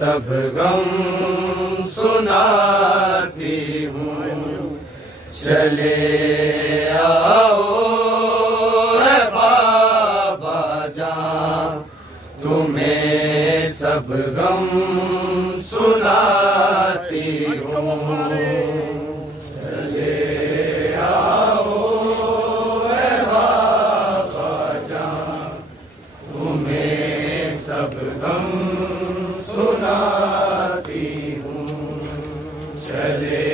सब गम सुनाती हूँ, चले आओ ऐ बाबा जान, तुम्हें सब गम सुनाती हूँ। चले आओ ऐ बाबा जान, तुम्हें सब गम सुनाती हूँ। चले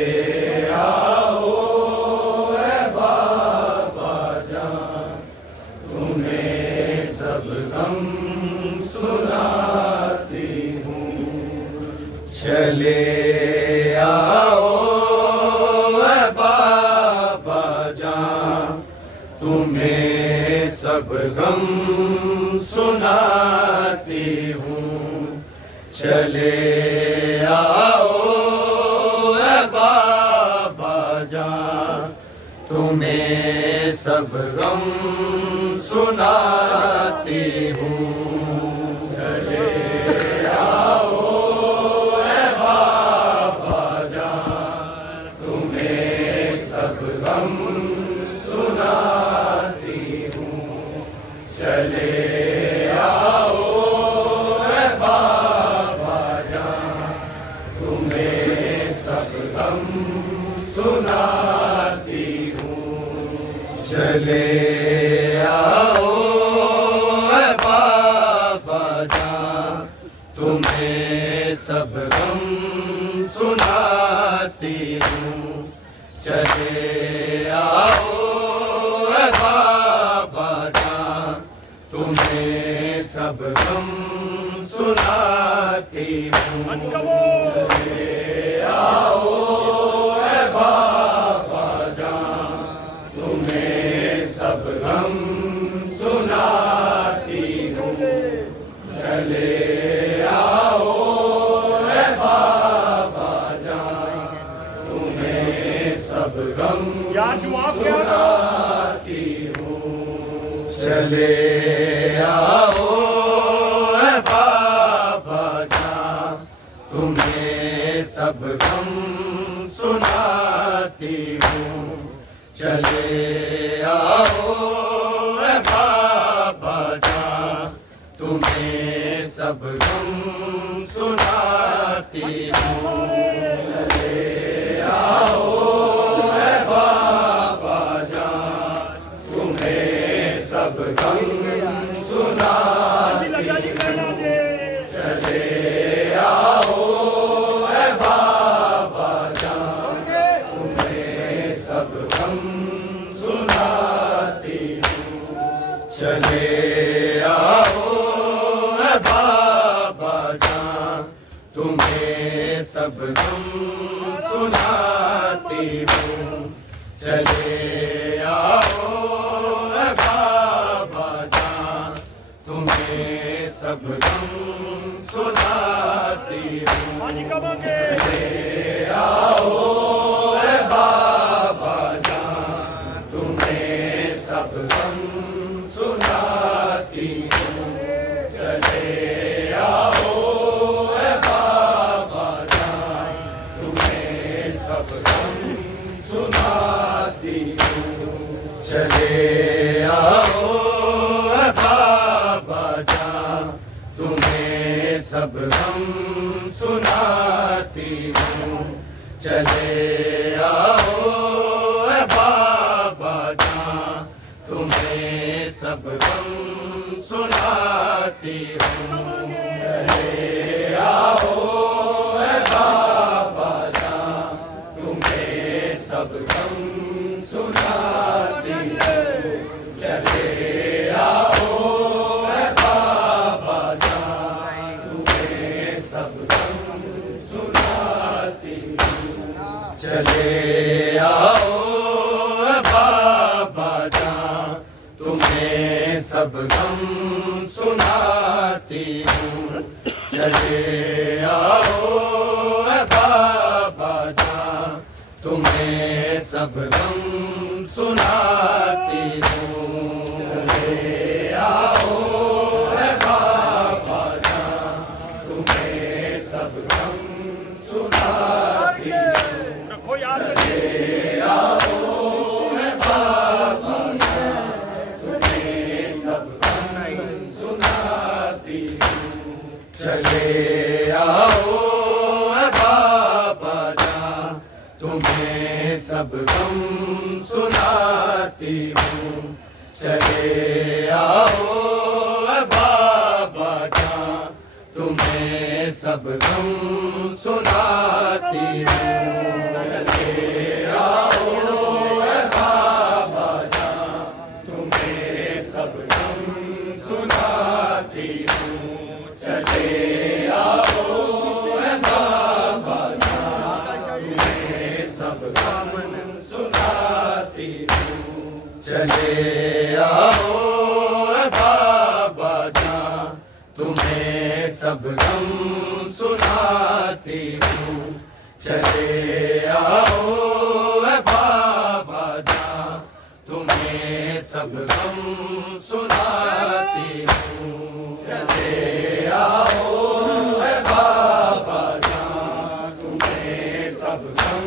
आओ ऐ बाबा जान, तुम्हें सब गम सुनाती हूँ। चले आओ ऐ बाबा जान, तुम्हें सब गम सुनाती हूँ। चले आओ ऐ बाबा जान, तुम्हें सब गम सुनाती हूँ। चले आओ ऐ बाबा जान, तुम्हें सब गम सुनाती हूँ। चले चले आओ ऐ बाबा जान, तुम्हें सब गम सुनाती हूँ। चले आओ ऐ बाबा जान, तुम्हें सब गम सुनाती हूँ। चले आओ ऐ बाबा जान, तुम्हें सब गम सुनाती हूँ। चले आओ है बाबा जान, तुम्हें सब गम सुनाती हूँ। चले आओ है बाबा जान, तुम्हें सब गम सुनाती हूँ। चले आओ है बाबा जान, तुम्हें सब गम सुनाती हूँ। चले आओ है बाबा जान, तुम्हें सब गम सुनाती हूँ। चले आओ है बाबा जान, तुम्हें सब गम सुनाती हूँ। चले आओ है बाबा जान, तुम्हें सब गम सुनाती हूँ। चले आओ है बाबा जान, तुम्हें सब गम सुनाती हूँ। चले आओ है बाबा जान, तुम्हें सब गम सुनाती हूँ। चले आओ है बाबा जान, तुम्हें सब गम सुनाती हूँ। चले आओ है बाबा जान, तुम्हें सब गम सुनाती हूँ। चले आओ है बाबा जान, तुम्हें सब गम सुनाती हूँ। चले आओ है बाबा जान, तुम्हें सब गम सुनाती हूँ। चले आओ है बाबा जान, तुम्हें सब गम सुनाती हूँ। चले आओ है बाबा जान, तुम्हें सब गम सुनाती हूँ। चले आओ है बाबा जान, तुम्हें सब गम सुनाती हूँ। चले आओ है बाबा जान, तुम्हें सब गम सुनाती हूँ। चले आओ है बाबा जान, तुम्हें सब गम सुनाती हूँ। चले आओ है बाबा जान, तुम्हें सब गम सुनाती हूँ। चले आओ है बाबा जान, तुम्हें सब गम सुनाती हूँ। चले आओ है बाबा जान, तुम्हें सब गम सुनाती हूँ। चले आओ है बाबा जान, तुम्हें सब गम सुनाती हूँ। चले आओ है बाबा जान, तुम्हें सब गम सुनाती हूँ। चले आओ है बाबा जान, तुम्हें सब गम सुनाती हूँ। चले आओ है बाबा जान, तुम्हें सब गम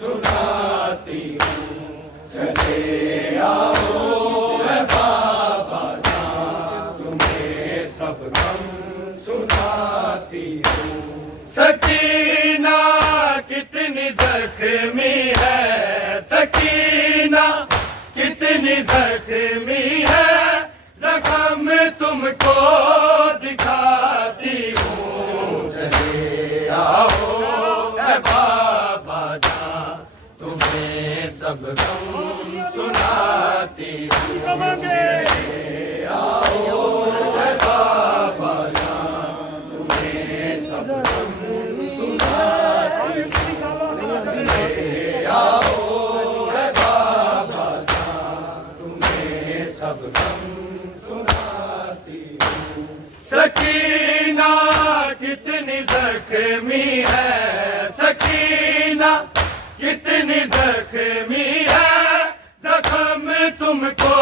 सुनाती हूँ। चले आओ है बाबा जान, तुम्हें सब गम सुनाती हूँ। सकीना कितनी जख्मी है, सकीना कितनी जख्मी है, जख्म तुमको दिखाती हूँ। चले आओ है बाबा जान, तुम्हें सब गम सुनाती हूँ। चले आओ है बाबा जान, तुम्हें सब गम सुनाती हूँ। चले आओ है बाबा जान, सब गम सुनाती हूँ। सकीना कितनी जख्मी है, सकीना कितनी जख्मी है, जख्म तुमको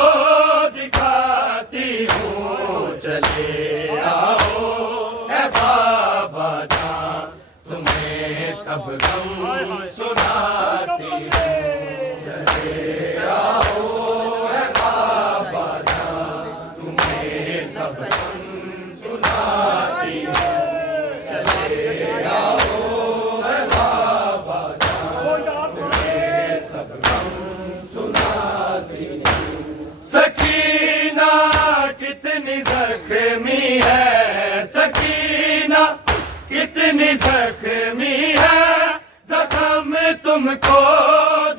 दिखाती हूँ। चले आओ है बाबा जान, तुम्हें सब गम सुनाती हूँ। चले आओ है बाबा जान, तुम्हें सब गम सुनाती हूँ। चले आओ है बाबा जान, तुम्हें सब गम सुनाती हूँ। सकीना कितनी जख्मी है, सकीना कितनी जख्मी है, जख्म तुमको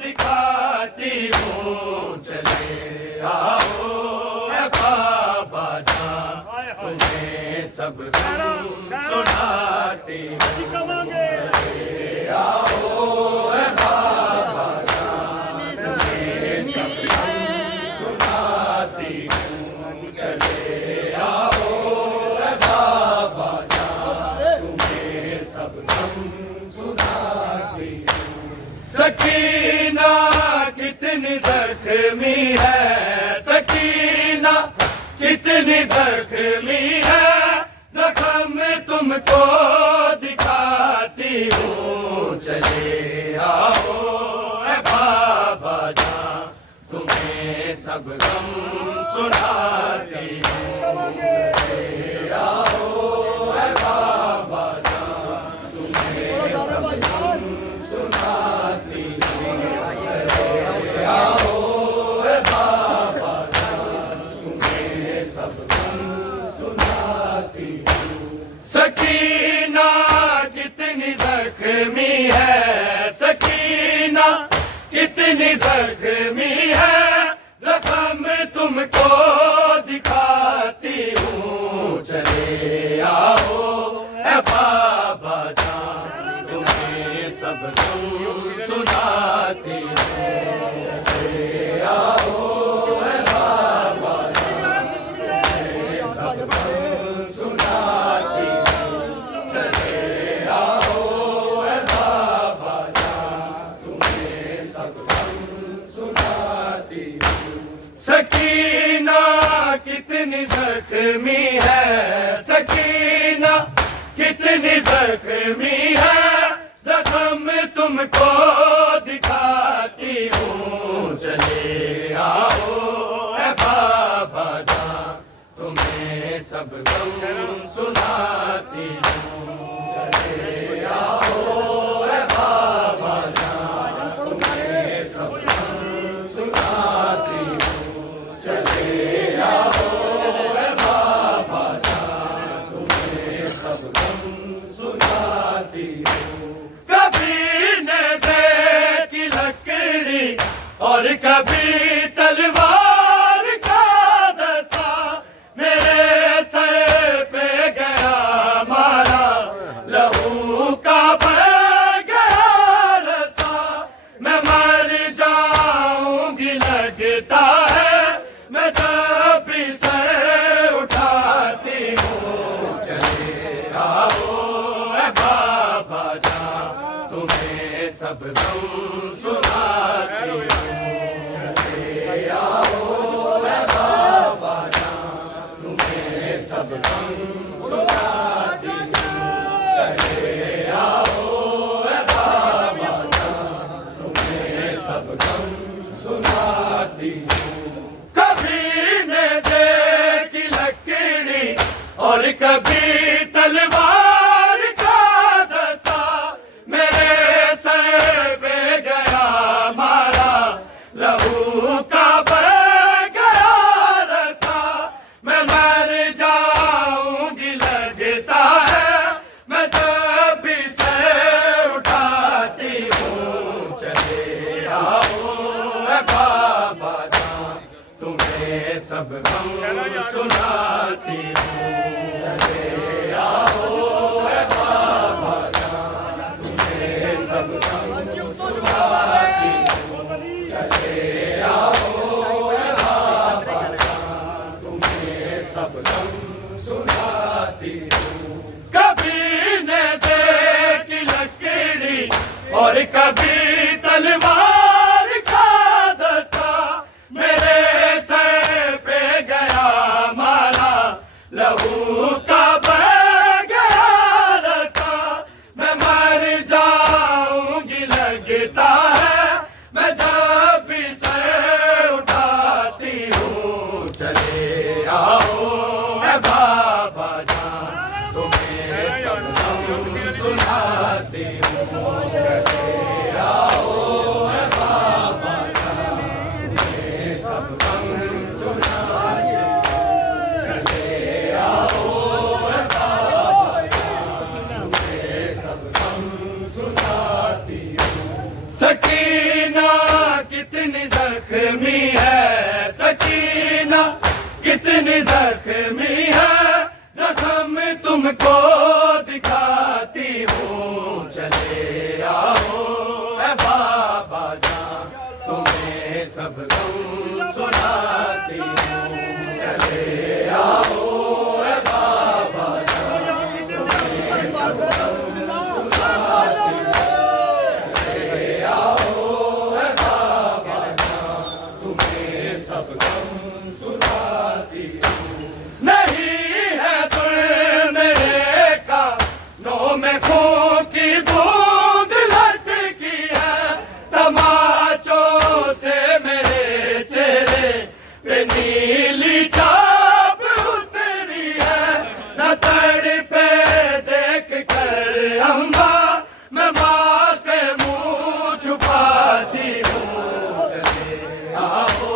दिखाती हूँ। चले आओ है बाबा जान, तुम्हें सब गम सुनाती हूँ। चले आओ है बाबा जान, तुम्हें सब गम सुनाती हूँ। चले आओ है बाबा जान, तुम्हें सब गम सुनाती हूँ। सकीना कितनी जख्मी है, सकीना कितनी जख्मी है, जख्म तुमको दिखाती हूँ। चले आओ है बाबा जान, तुम्हें सब गम सुनाती हूँ। चले आओ है बाबा जान, तुम्हें सब गम सुनाती हूँ। चले आओ है बाबा जान, तुम्हें सब गम सुनाती हूँ। सकीना कितनी जख्मी है, सकीना कितनी जख्मी है, जख्म तुमको दिखाती हूँ। चले आओ है बाबा जान, तुम्हें सब गम सुनाती हूँ। चले आओ है बाबा जान, तुम्हें सब गम सुनाती हूँ। चले आओ है बाबा जान, तुम्हें सब गम सुनाती हूँ। सकीना कितनी जख्मी है, सकीना कितनी जख्मी है, जख्म तुमको दिखाती हूँ। चले आओ है बाबा जान, तुम्हें सब गम सुनाती हूँ। चले आओ है बाबा जान, तुम्हें सब गम सुनाती हूँ। चले आओ है बाबा जान, तुम्हें सब गम सुनाती हूँ। कभी नेज़े की लकड़ी और कभी तलवार का दस्ता, मेरे सर पे गया मारा, लहू का बह गया रास्ता। मैं मर जाऊंगी लगता है, मैं जब भी सर उठाती हूँ। चले आओ है बाबा जान, तुम्हें सब गम सुनाती हूँ। चले आओ है बाबा जान, तुम्हें सब गम सुनाती हूँ। चले आओ है बाबा जान, तुम्हें सब गम सुनाती हूँ। कभी नेज़े की लकड़ी और कभी तलवार का दस्ता, मेरे सर पे गया मारा, लहू का बह गया रास्ता। मैं मर जाऊंगी लगता है, मैं जब भी सर उठाती हूँ। चले आओ है बाबा जान, तुम्हें सब गम सुनाती हूँ। चले आओ है बाबा जान, तुम्हें सब गम सुनाती हूँ। चले आओ है बाबा जान, कितनी जख्मी है, जख्म तुमको दिखाती हूँ। चले आओ ए बाबा जान, तुम्हें सब गम सुनाती हूँ। चले आओ ए बाबा जान, तुम्हें सब गम सुनाती हूँ। चले आओ ए बाबा जान, तुम्हें सब गम सुनाती हूँ। नहीं है तुम मेरे कानों में खून की बूंद लटकी है, तमाचों से मेरे चेहरे पे नीली छाप उतरी है। न तड़पे देख कर अम्मा, मैं माँ से मुँह छुपाती हूँ। चले आओ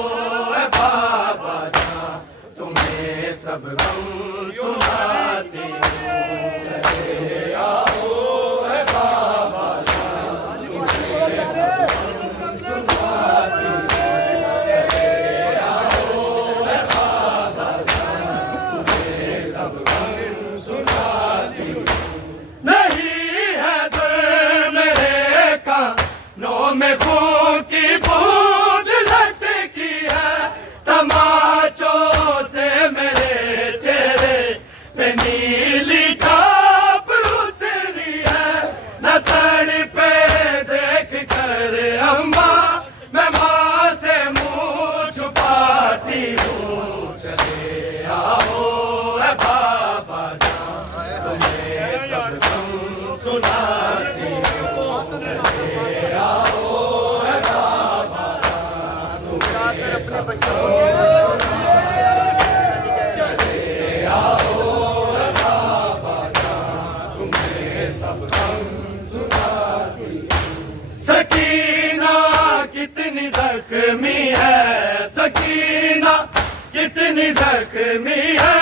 ए बाबा जान, तुम्हें सब गम सुनाती हूँ। चले आओ ए बाबा जान, तुम्हें सब गम सुनाती हूँ। चले आओ ए बाबा जान, तुम्हें सब गम सुनाती हूँ। नहीं है दिल मेरे कानों में खून की बूंद लटकी है, तमाचों से मेरे चेहरे पे नीली छाप उतरी है। न तड़पे देख कर अम्मा, मैं माँ से मुँह छुपाती हूँ। चले आओ ए बाबा जान, तुम्हें सब गम सुनाती हूँ। चले आओ ए बाबा जान, तुम्हें सब गम चले आओ ए बाबा जान, तुम्हें सब गम सुनाती हूँ। सकीना कितनी जख्मी है, सकीना कितनी जख्मी है,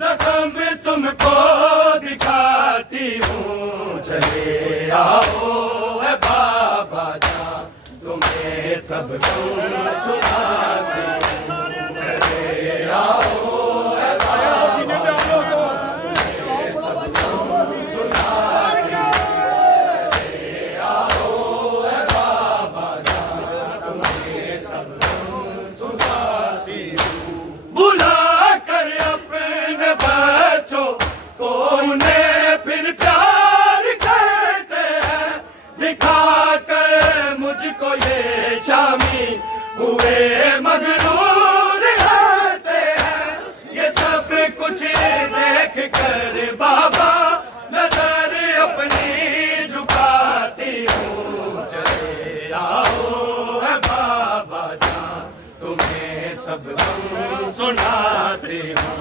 जख्म तुमको दिखाती हूँ। चले आओ ए बाबा जान, तुम्हें सब गम सुनाती हूँ। चले आओ ए बाबा जान, तुम्हें सब गम सुनाती हूँ। चले आओ ए बाबा जान, तुम्हें सब गम सुनाती हूँ। बुला कर अपने बच्चों को उन्हें फिर प्यार करते हैं, दिखा कर मुझको ये शामी हुए मगरूर रहते हैं। ये सब कुछ देख कर बाबा नजर अपनी झुकाती हूँ। चले आओ ए बाबा जान, तुम्हें सब गम सुनाती हूँ।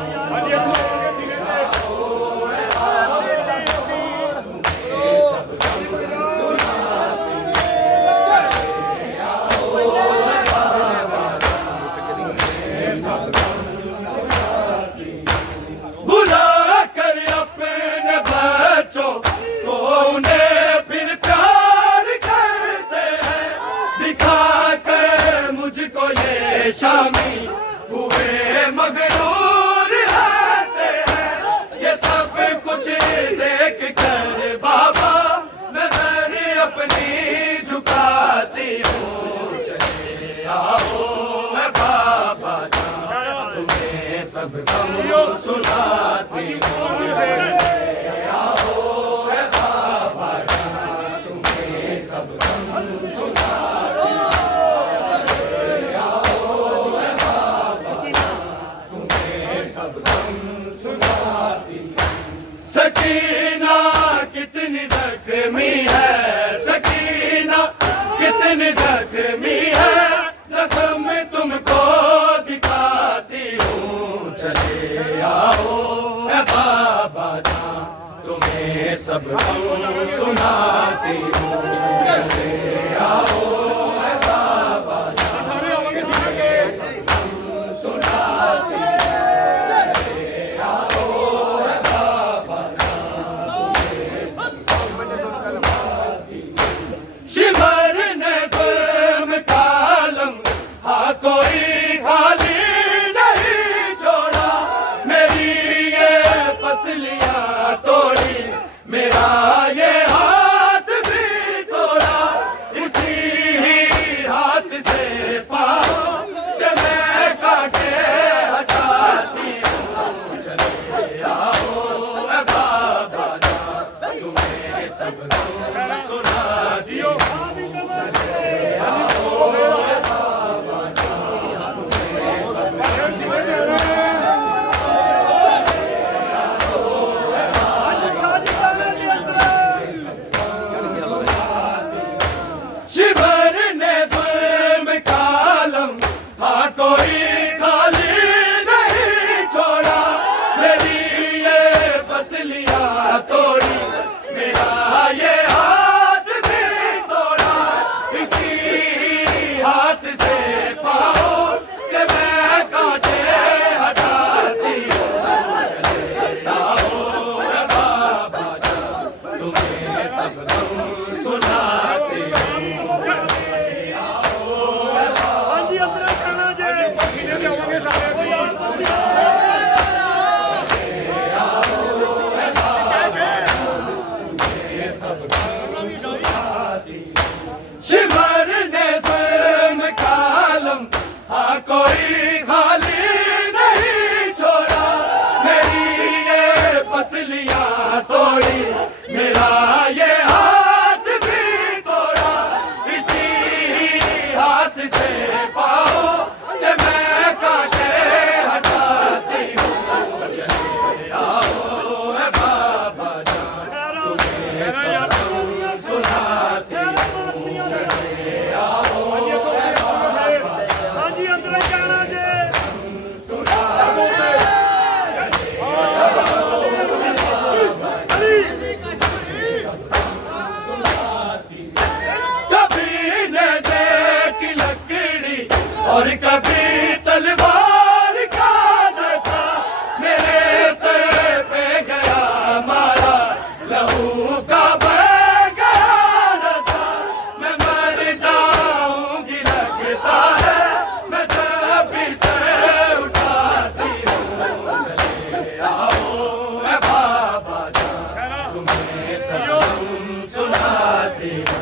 बुला कर अपने बच्चों को उन्हें फिर प्यार करते हैं, दिखा कर मुझको ये शामी हुए मगरूर रहते हैं। ये सब कुछ देख कर बाबा नजर अपनी झुकाती हूँ। चले आओ ए बाबा जान, तुम्हें सब गम सुनाती हूँ। चले आओ ए बाबा जान, तुम्हें सब गम सुनाती हूँ। चले आओ ए बाबा जान, तुम्हें सब गम सुनाती हूँ। सकीना कितनी जख्मी है, सकीना कितनी जख्मी है, जख्म तुमको दिखाती हूँ। चले आओ ए बाबा जान, तुम्हें सब गम सुनाती हूँ। चले आओ ए बाबा जान, तुम्हें सब गम सुनाती हूँ। चले आओ ए बाबा जान, तुम्हें सब गम सुनाती हूँ। शिमर ने ज़ुल्म कालम, हाँ कोई खाली नहीं छोड़ा, कोई खाली नहीं छोड़ा, मेरी ये पसलियां तोड़ी, मेरा ये हाथ भी तोड़ा, इसी हाथ से पाँव से मैं कांटे हटाती हूँ। चलेता हो रे बाबा जान, तुम्हें सब गम सुनाती हूँ। शिमर ने स्वयं कालम, हाँ कोई खाली नहीं छोड़ा, मेरी ये पसलियां तोड़ी, मेरा ये हाथ भी तोड़ा, इसी हाथ से पाँव से मैं कांटे हटाती हूँ। चले आओ रे बाबा जान, तुम्हें सब सुनाती हूँ। और कभी तलवार का दस्ता मेरे सर पे गया मारा, लहू का बह गया रसा, मैं मर जाऊंगी लगता है, मैं जब भी सर उठाती हूँ। चले आओ रे बाबा जान, तुम्हें सब सुनाती हूँ।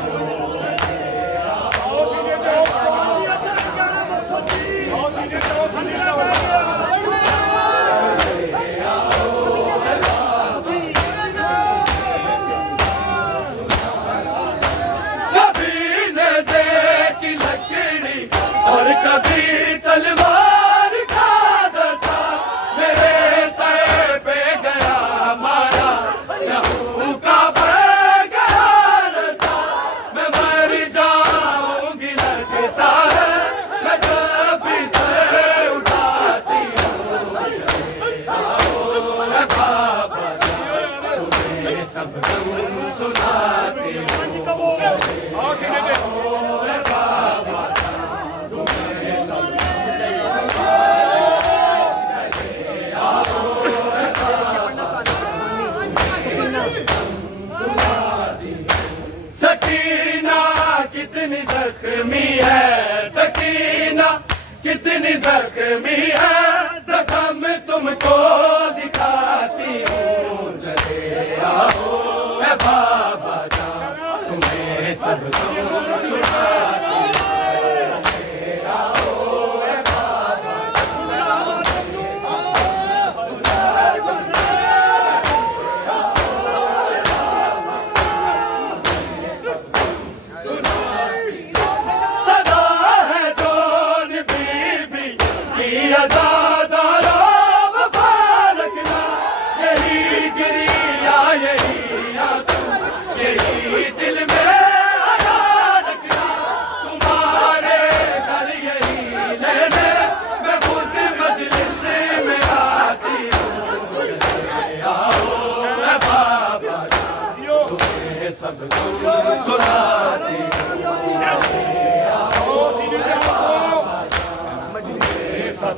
और कभी तलवार का दस्ता मेरे सर पे गया मारा, लहू का बह गया रसा, मैं मर जाऊंगी लगता है, मैं जब भी सर उठाती हूँ। चले आओ रे बाबा जान, तुम्हें सब गम सुनाती हूँ। सकीना कितनी जख्मी है, सकीना कितनी जख्मी है, जख्म तुमको दिखाती हूँ। चले आओ रे बाबा जान, तुम्हें सब सुनाती हूँ। चले आओ रे बाबा आज़ादारा वफा रखना, यही गिरिया यही आंसू, यही दिल में आया रखना, तुम्हारे घर यही लेने मैं खुद मजलिस में आती हूँ। चले आओ रे बाबा जान, तुम्हें सब सुनाती हूँ। सब